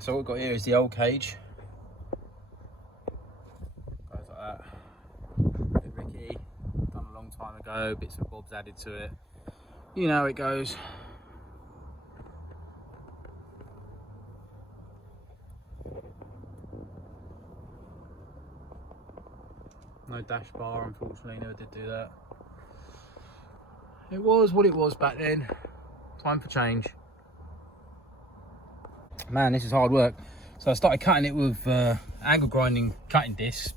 So what we've got here is the old cage. Goes like that. Bit rickety, done a long time ago, bits and bobs added to it. You know how it goes. No dash bar, unfortunately, never did do that. It was what it was back then. Time for change. Man, this is hard work. So I started cutting it with angle grinding cutting discs.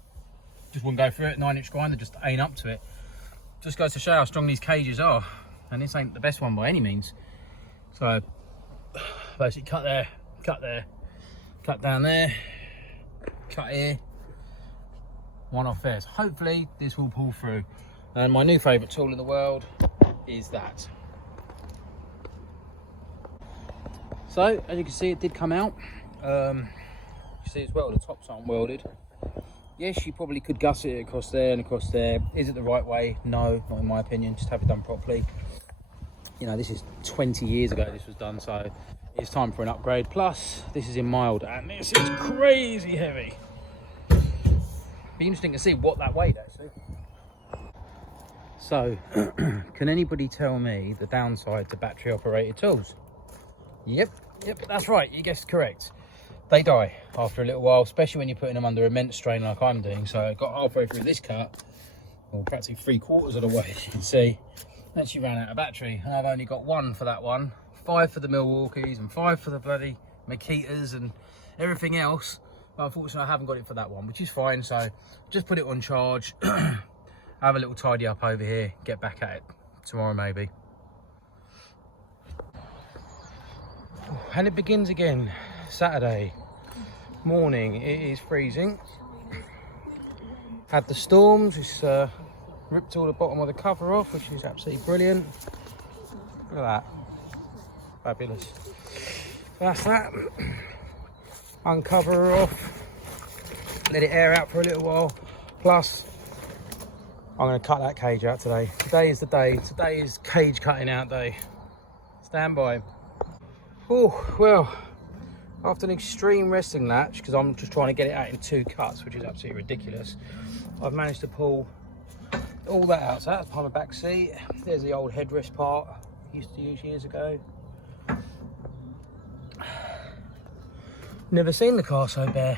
Just wouldn't go through it, 9-inch grinder, just ain't up to it. Just goes to show how strong these cages are. And this ain't the best one by any means. So basically cut there, cut down there, cut here, one off there. So hopefully this will pull through. And my new favourite tool in the world is that. So as you can see, it did come out. You see as well, the tops aren't welded. Yes, you probably could gusset it across there and across there. Is it the right way? No, not in my opinion. Just have it done properly. You know, this is 20 years ago this was done, so it's time for an upgrade. Plus, this is in mild, and this is crazy heavy. Be interesting to see what that weighed actually. So, can anybody tell me the downside to battery operated tools? Yep, that's right, you guessed correct. They die after a little while, especially when you're putting them under immense strain like I'm doing. So I got halfway through this cut, or practically 3/4 of the way, as you can see. And she ran out of battery, and I've only got 1 for that one, 5 for the Milwaukees, and 5 for the bloody Makitas and everything else. But unfortunately, I haven't got it for that one, which is fine. So just put it on charge, have a little tidy up over here, get back at it tomorrow maybe. And it begins again, Saturday morning. It is freezing. Had the storms, it's ripped all the bottom of the cover off, which is absolutely brilliant. Look at that, fabulous. That's that. Uncover her off, let it air out for a little while. Plus, I'm going to cut that cage out today. Today is the day. Today is cage cutting out day. Stand by. Oh, well, after an extreme wrestling match, because I'm just trying to get it out in 2 cuts, which is absolutely ridiculous, I've managed to pull all that out. So that's behind my back seat. There's the old headrest part I used to use years ago. Never seen the car so bare.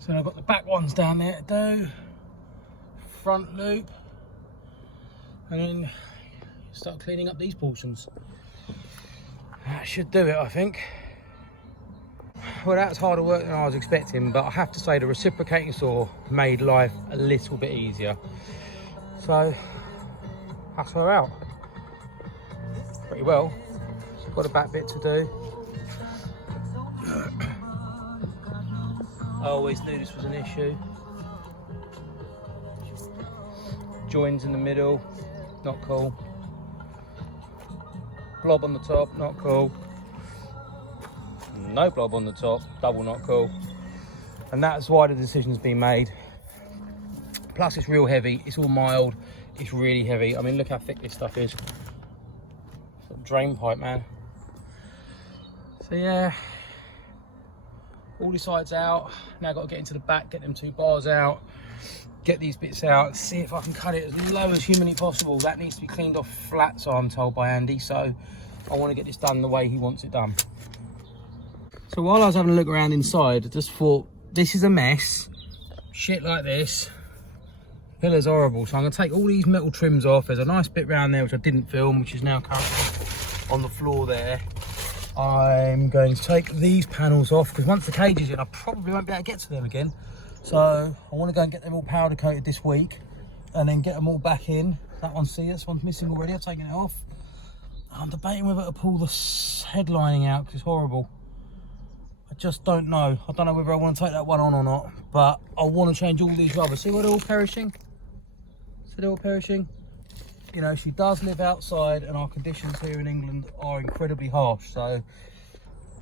So I've got the back ones down there to do, front loop, and then start cleaning up these portions. That should do it, I think. Well, that's harder work than I was expecting, but I have to say the reciprocating saw made life a little bit easier. So, that's her out. Pretty well. Got a back bit to do. I always knew this was an issue. Joins in the middle, not cool. Blob on the top, not cool. No blob on the top, double not cool. And that's why the decision's been made. Plus it's real heavy, it's all mild, it's really heavy. I mean, look how thick this stuff is. It's a drain pipe, man. So yeah, all the sides out. Now I've got to get into the back, get them 2 bars out, get these bits out, see if I can cut it as low as humanly possible. That needs to be cleaned off flat, so I'm told by Andy. So I want to get this done the way he wants it done. So while I was having a look around inside, I just thought, this is a mess. Shit like this. Pillar's horrible. So I'm going to take all these metal trims off. There's a nice bit around there which I didn't film, which is now currently on the floor there. I'm going to take these panels off, because once the cage is in, I probably won't be able to get to them again. So I want to go and get them all powder coated this week, and then get them all back in. That one's, see, this one's missing already. I've taken it off. I'm debating whether to pull the headlining out, because it's horrible. I just don't know. I don't know whether I want to take that one on or not, but I want to change all these rubbers. See where they're all perishing? See they're all perishing? You know, she does live outside, and our conditions here in England are incredibly harsh, so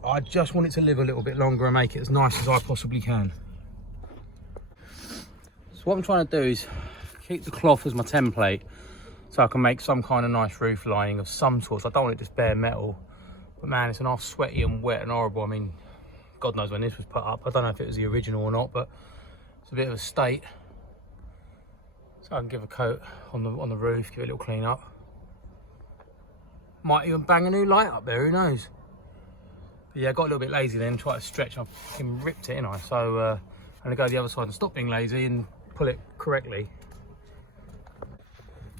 I just want it to live a little bit longer and make it as nice as I possibly can. So what I'm trying to do is keep the cloth as my template, so I can make some kind of nice roof lining of some sort. So I don't want it just bare metal. But man, it's an half sweaty and wet and horrible. I mean, God knows when this was put up. I don't know if it was the original or not, but it's a bit of a state. So I can give a coat on the roof, give it a little clean up. Might even bang a new light up there, who knows? But yeah, I got a little bit lazy then, tried to stretch, I fucking ripped it, innit? So I'm gonna go the other side and stop being lazy and pull it correctly.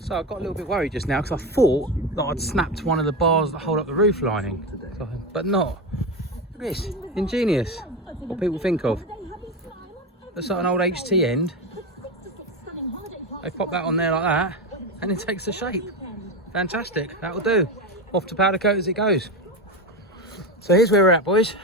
So I got a little bit worried just now because I thought that I'd snapped one of the bars that hold up the roof lining, but not. Look at this, ingenious. What people think of. Looks like an old HT end. They pop that on there like that, and it takes the shape. Fantastic, that'll do. Off to powder coat as it goes. So here's where we're at, boys.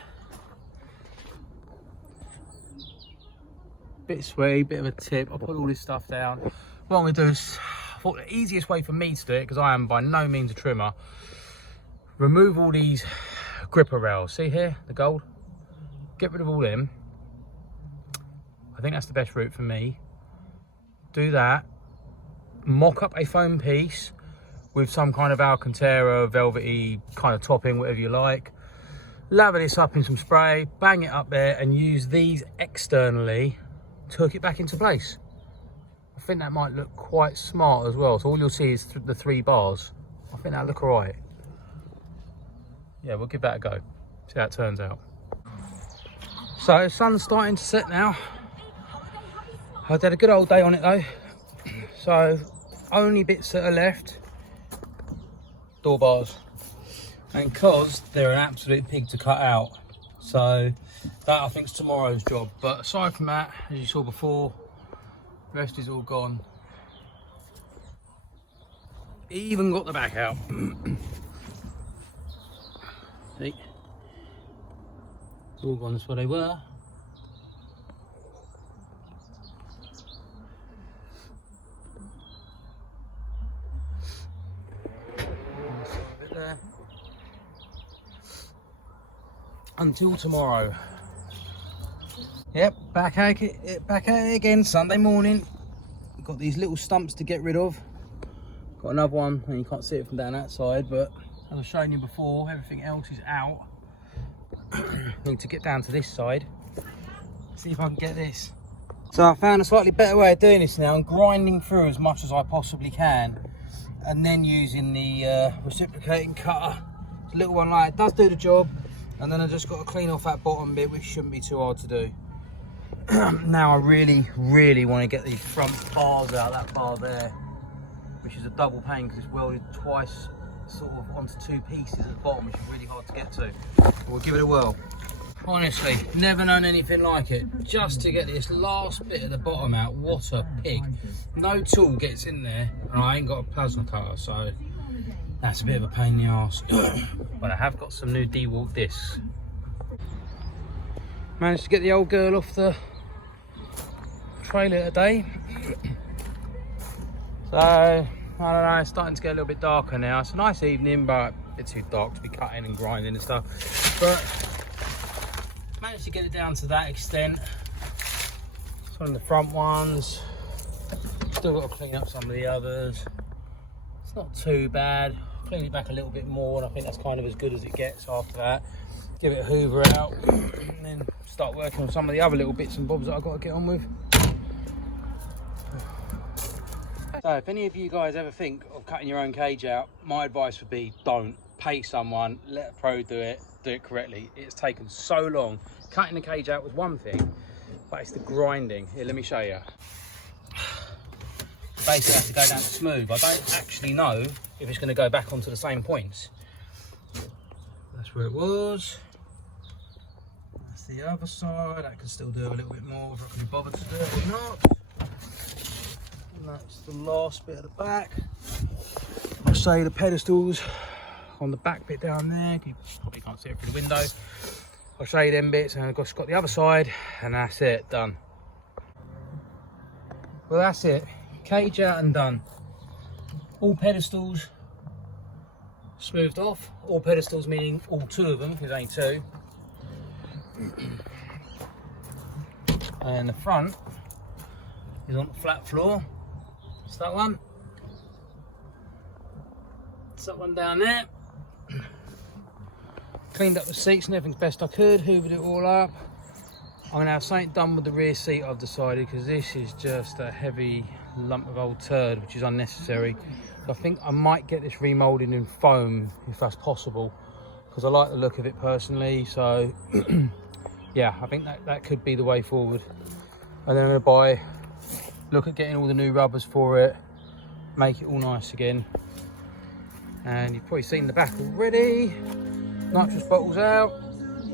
Bit sweaty, bit of a tip. I'll put all this stuff down. What I'm gonna do is, I thought the easiest way for me to do it, because I am by no means a trimmer, remove all these gripper rails. See here, the gold? Get rid of all them. I think that's the best route for me. Do that. Mock up a foam piece with some kind of Alcantara, velvety kind of topping, whatever you like. Lather this up in some spray, bang it up there, and use these externally to hook it back into place. I think that might look quite smart as well. So all you'll see is the 3 bars. I think that'll look all right. Yeah, we'll give that a go. See how it turns out. So the sun's starting to set now. I've had a good old day on it though. So only bits that are left, door bars. And because they're an absolute pig to cut out. So that I think is tomorrow's job. But aside from that, as you saw before, the rest is all gone. Even got the back out. See? It's all gone as what they were. Until tomorrow. Yep, back at it again, Sunday morning. Got these little stumps to get rid of. Got another one, and you can't see it from down that side, but as I've shown you before, everything else is out. Need to get down to this side. See if I can get this. So I found a slightly better way of doing this now. I'm grinding through as much as I possibly can, and then using the reciprocating cutter. It's a little one like it does do the job. And then I just got to clean off that bottom bit, which shouldn't be too hard to do. Now I really want to get these front bars out, that bar there, which is a double pain because it's welded twice sort of onto 2 pieces at the bottom, which is really hard to get to. But we'll give it a whirl. Honestly, never known anything like it. Just to get this last bit of the bottom out, what a pig. No tool gets in there, and I ain't got a plasma cutter, so that's a bit of a pain in the arse. But I have got some new DeWalt discs. Managed to get the old girl off the trailer today. So, I don't know, it's starting to get a little bit darker now. It's a nice evening, but a bit too dark to be cutting and grinding and stuff. But managed to get it down to that extent. Some of the front ones. Still got to clean up some of the others. It's not too bad. Clean it back a little bit more, and I think that's kind of as good as it gets after that. Give it a hoover out, and then start working on some of the other little bits and bobs that I've got to get on with. So if any of you guys ever think of cutting your own cage out, my advice would be don't. Pay someone, let a pro do it correctly. It's taken so long. Cutting the cage out was one thing, but it's the grinding. Here, let me show you. Basically have to go down to smooth. I don't actually know if it's going to go back onto the same points. That's where it was. That's the other side. I can still do a little bit more if I can be bothered to do it or not. And that's the last bit of the back. I'll show you the pedestals on the back bit down there. You probably can't see it through the window. I'll show you them bits, and I've just got the other side, and that's it, done. Well, that's it. Cage out and done. All pedestals smoothed off. All pedestals meaning all 2 of them, because there's only 2. And the front is on the flat floor. It's that one. It's that one down there. cleaned up the seats and everything's best I could, hoovered it all up. I'm gonna have something done with the rear seat, I've decided, because this is just a heavy lump of old turd, which is unnecessary. So I think I might get this remoulded in foam, if that's possible, because I like the look of it personally. So yeah, I think that could be the way forward. And then I'm gonna look at getting all the new rubbers for it, make it all nice again. And you've probably seen the back already. Nitrous bottles out.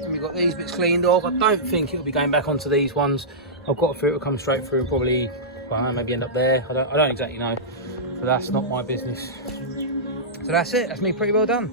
And we've got these bits cleaned off. I don't think it'll be going back onto these ones. I've got a fear it'll come straight through and probably, well, maybe end up there. I don't exactly know, but that's not my business. So that's it. That's me pretty well done.